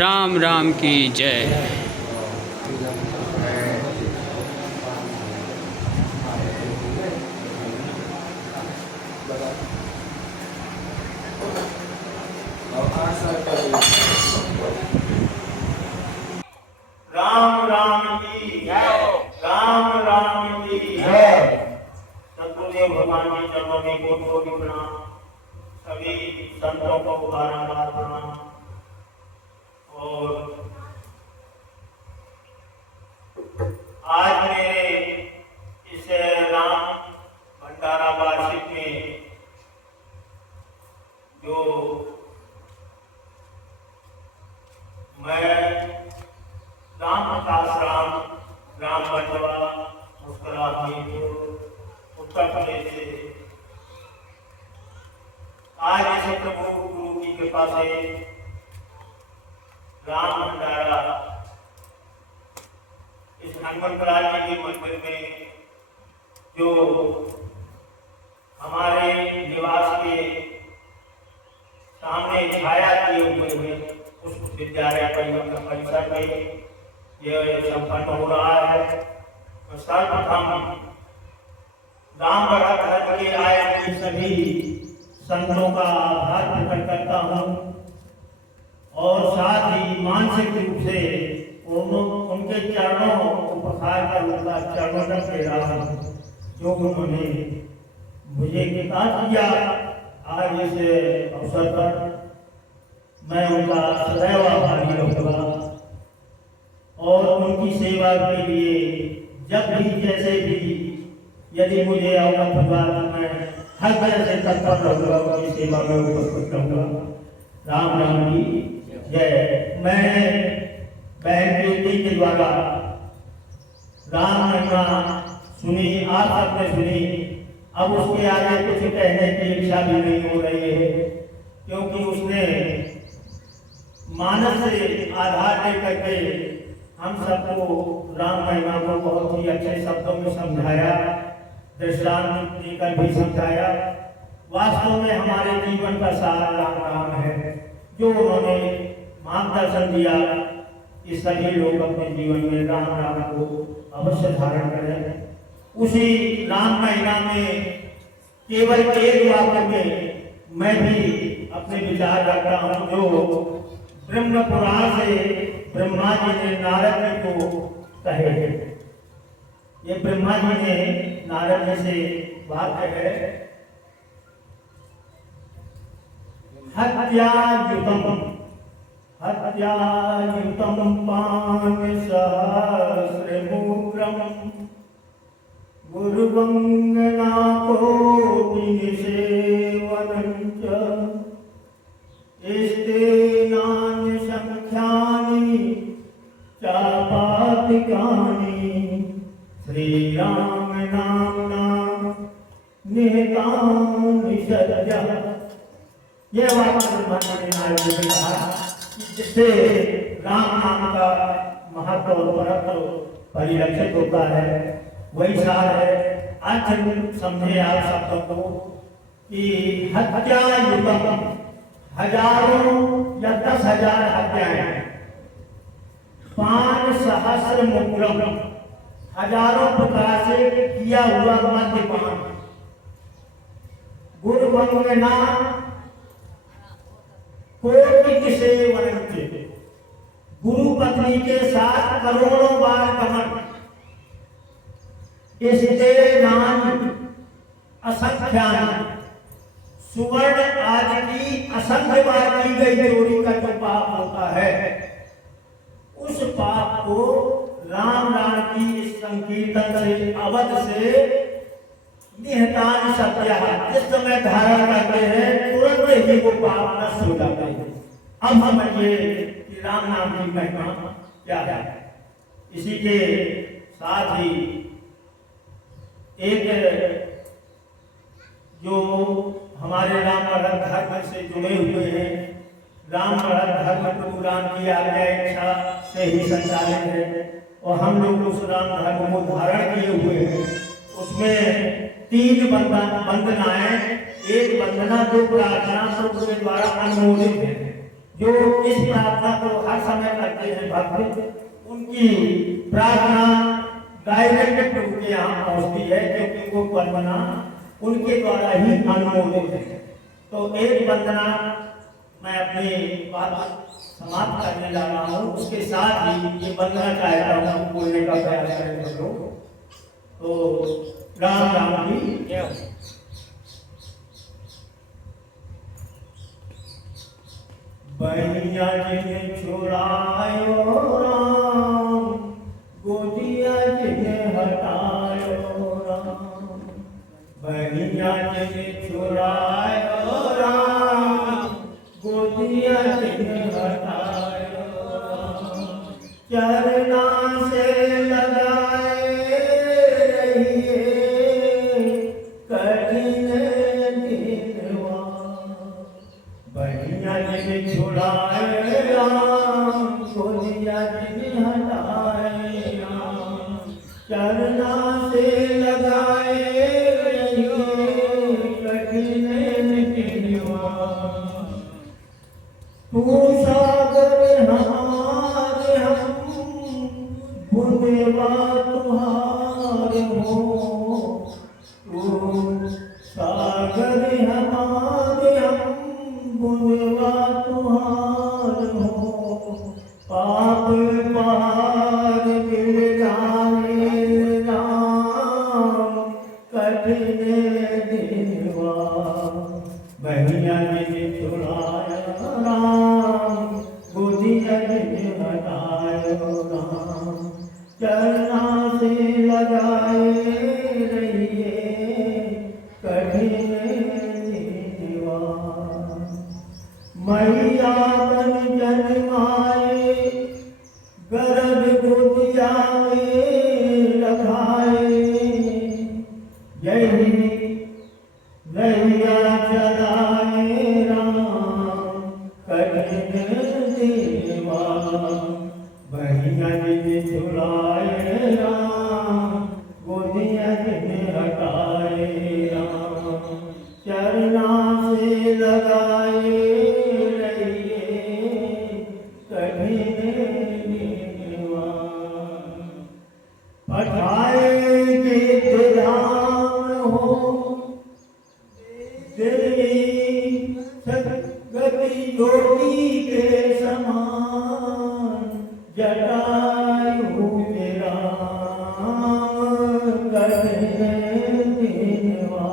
राम राम की जय। सतगुरुदेव भगवान के चरणों में कोटि कोटि प्रणाम। सभी संतों को बारंबार प्रणाम। और आज मेरे इस राम भंडारा वार्षिक में जो मैं राम प्रकाश राम बंधवा मुस्कुराहट उत्तर प्रदेश से आज ऐसे प्रभु गुरु की कृपा से राम भंडारा इस हनुमंतराय जी के मंदिर में जो हमारे निवास के सामने छाया किए हुए हैं उस विद्यालय परिसर में यह संपन्न हो रहा है। तो सर्वप्रथम रामगढ़ धर्म के आए सभी संतों का आभार प्रकट करता हूँ और साथ ही मानसिक रूप से उनके चरणों को पखार कर उनका चरणों तक ले रहा हूँ जो उन्होंने मुझे विकास किया। आज इस अवसर पर मैं उनका सदैव आभारी रहूँगा और उनकी सेवा के लिए जब भी जैसे भी यदि मुझे अवगत होगा तो मैं हर तरह से तत्पर रहूँगा, उनकी सेवा में उपस्थित रहूँगा। राम राम की जय। मैं बहन कीर्ति के द्वारा राम महिमा सुनी, आप सबने सुनी। अब उसके आगे कुछ कहने की इच्छा भी नहीं हो रही है क्योंकि उसने मानस से आधार लेकर के हम सबको राम महिमा को बहुत ही अच्छे शब्दों में समझाया, दृष्टांत देकर भी समझाया। वास्तव में हमारे जीवन का सारा राम है जो उन्होंने मार्गदर्शन दिया। इस सभी लोग अपने जीवन में राम को अवश्य धारण करें। उसी राम महिमा में केवल एक वाक्य में मैं भी अपने विचार रखता हूँ जो ब्रह्म पुराण से ब्रह्मा जी ने नारद जी को कहे। ये ब्रह्मा जी ने नारद जी से बात है। हत्यायुतम पान सहस्रमुद्रम गुरुवंदना कोटि निषेवनं च एस्तेनान्य संख्यानि चापातिकानि श्रीराम नाम्ना निहितानि सत्यः। ये वाक्य जिससे राम नाम का महत्व और महत्व परिलक्षित होता है वही सार है। अर्थ समझे आप शब्दों को कि हत्यायुतम हजारों या 10,000 हत्याएं, पान सहस्र मुद्रम हजारों प्रकार से किया हुआ मद्यपान, गुरुवंदना कोटि सेवन, गुरु पत्नी के साथ करोड़ों बार गमन, इसके नाम असंख्यान सुवर्ण आदि की असंख्य बार की गई चोरी का जो पाप होता है उस पाप को राम नाम की इस संकीर्तन से अवध से निहतान सत्या जिस समय धारण करते हैं तुरंत ही वो पाप नष्ट हो जाते हैं। अब समझिए कि राम नाम की महिमा क्या है। इसी के साथ ही एक जो हमारे राम धर्म से जुड़े हुए हैं, राम धर्म प्रभु राम की आज्ञा इच्छा से ही संचालित है और हम लोग उस राम धर्म को धारण किए हुए हैं। उसमें 3 वंदनाएं, एक वंदना जो प्रार्थना प्रभु के द्वारा अनुमोदित है, जो इस प्रार्थना को हर समय करते हैं भक्त, उनकी प्रार्थना डायरेक्ट प्रभु के यहाँ पहुँचती है क्योंकि वो वंदना उनके द्वारा ही अनुमोदित है। तो एक वंदना मैं अपनी बात समाप्त करने जा रहा हूँ, उसके साथ ही ये वंदना चाहता हूँ बोलने का प्रयास करें लोग। तो राम राम जी। बनिया जिने छुड़ायो राम, गोदिया जिने हटायो राम। बनिया जिने छुड़ायो राम, गोदिया जिने हटायो राम। चरना से लगाए रहिए कठिन दिनवा। बनिया जिने छुड़ाए राम, गोदिया जिने हटाए राम। चरना से लगाए रहिए कठिन दिनवा। तू सागर हमारे हम बुनवा तुहार हो। तू सागर हमारे हम बुनवा तुहार हो। पाप पार गिर जाने राम, कठिन दिनवा। बनिया जिने छुड़ाया राम, गोदिया जिने हटायो राम। चरना से लगाए रहिए कठिन दिनवा। मैया बन जन्माए गर्भ गोदिया में रखाए। यही नैया चलाए राम, कठिन दिनवा। बनिया जिने छुड़ाए राम, गोदिया जिने हटाए राम। चरना से लगाए रहिए कठिन दिनवा। पठाएंगे धाम हो तेरी सदगति योगी के समान। जटायु मेरा कठिन दिनवा।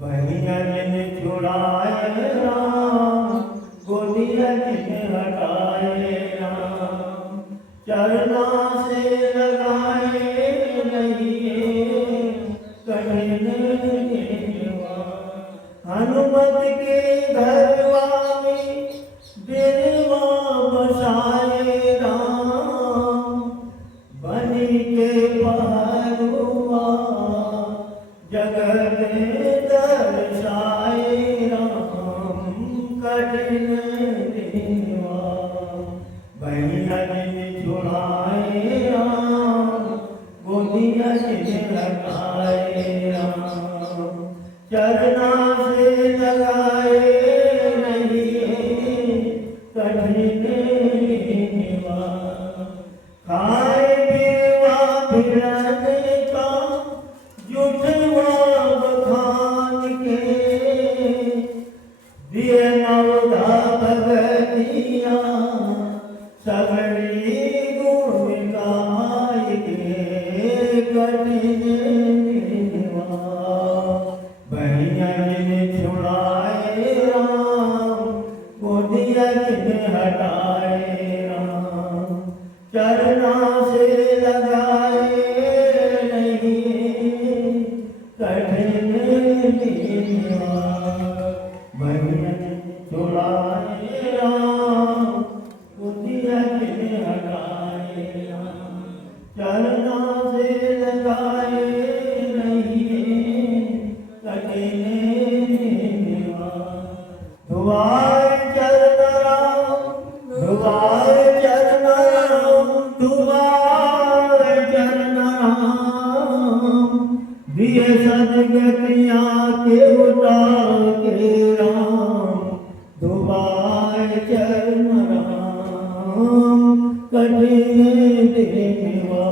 बनिया जिने छुड़ाए राम, गोदिया जिने हटाए राम। चरना से लगाए रहिए कठिन दिनवा। हनुमत के घरवा में दिनवा बसाए राम। बनी के पहरुआ जगत दर्शाए राम, कठिन दिनवा। बनिया जिने छुड़ाए राम, गोदिया जिने हटाए राम। चरना से लगाए रहिए कठिन दिनवा। खाए पीवा फिरने का जुटवा बखान के। दिए नवधा भगतिया सगड़ी गुण गाय के कठिन दिनवा। बनिया जिने छुड़ाए राम, गोदिया जिने हटाए राम। चरना से लगाए रहिए कठिन दिनवा। बनिया जिने छुड़ाए राम, गोदिया जिने हटाए राम। चरना से लगाए रहिए कठिन दिनवा। धुआए चरण राम, धुआए चरण राम, धुआए चरण राम। दिए सदगतियाँ के उठा के राम। धुआए चरण राम, कठिन दिनवा।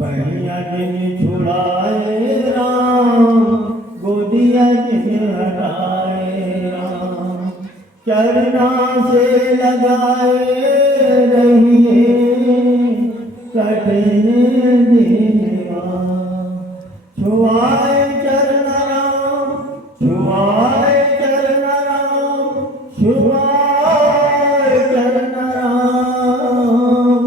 बनिया जिने छुड़ाए राम, गोदिया जिने हटाए राम। चरना से लगाए रहिए कठिन दिनवा। छुआए चरण राम, छुआए चरण राम, छुआए चरण राम।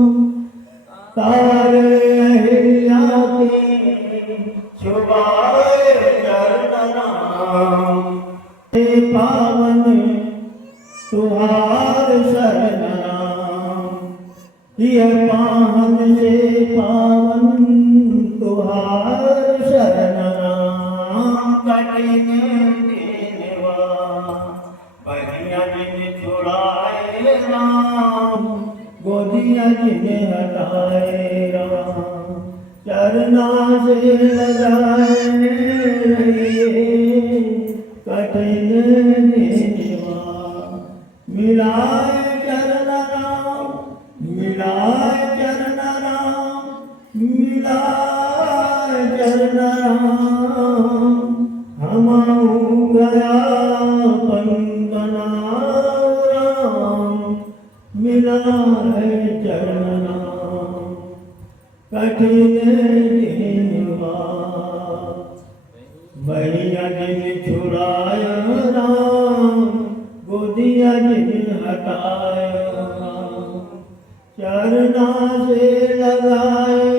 तारे अहिल्या के छुआए चरण राम। हे पावन तुहार शरण राम, ये पावन से पावन तुहार शरण राम। कठिन दिनवा बहिया जिन छुड़ाए राम, गोदिया जिन हटाए राम। चरना से लगाए रहिए कठिन दिनवा। मिलाए चरण राम, मिलाए चरण राम, मिलाए चरण राम। हमाऊं गया बंदना राम, मिलाए चरण राम। कठिन दिनवा मैया जिन छुड़ाया राम, गोदिया जिन हटाया राम। चरना से लगाए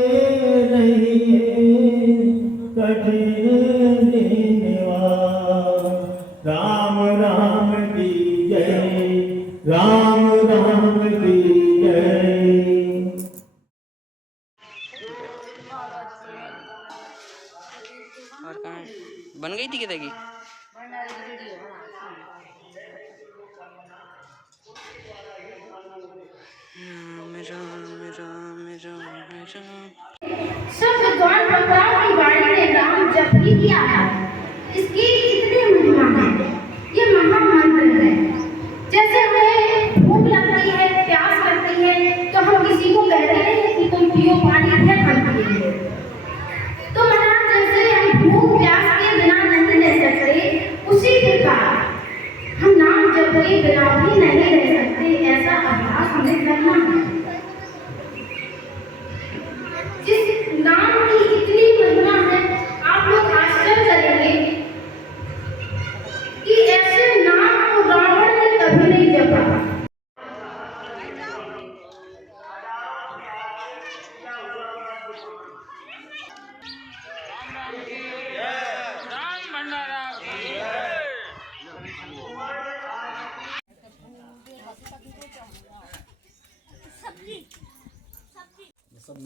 रहिए कठिन दिनवा। राम राम की जय, राम राम की जय। और कहाँ बन गई थी कितने की? राम राम राम राम राम। सब विद्वान वक्ताओं की वाणी ने राम जप ही किया है। इसकी इतनी महिमा है, ये महामंत्र है। जैसे हमें भूख लगती है, प्यास लगती है, तो हम किसी को कहते हैं कि तुम पियो पानी, फिर हम पिएंगे। तो महाराज जैसे हम भूख प्यास के बिना नहीं रह सकते, उसी प्रकार हम नाम जप के बिना भी नहीं रह सकते। ऐसा अभ्यास हमें करना है। जिस नाम की इतनी महिमा है, आप लोग आश्चर्य करेंगे कि ऐसे नाम को रावण ने कभी नहीं जपा। राम भंडारा सब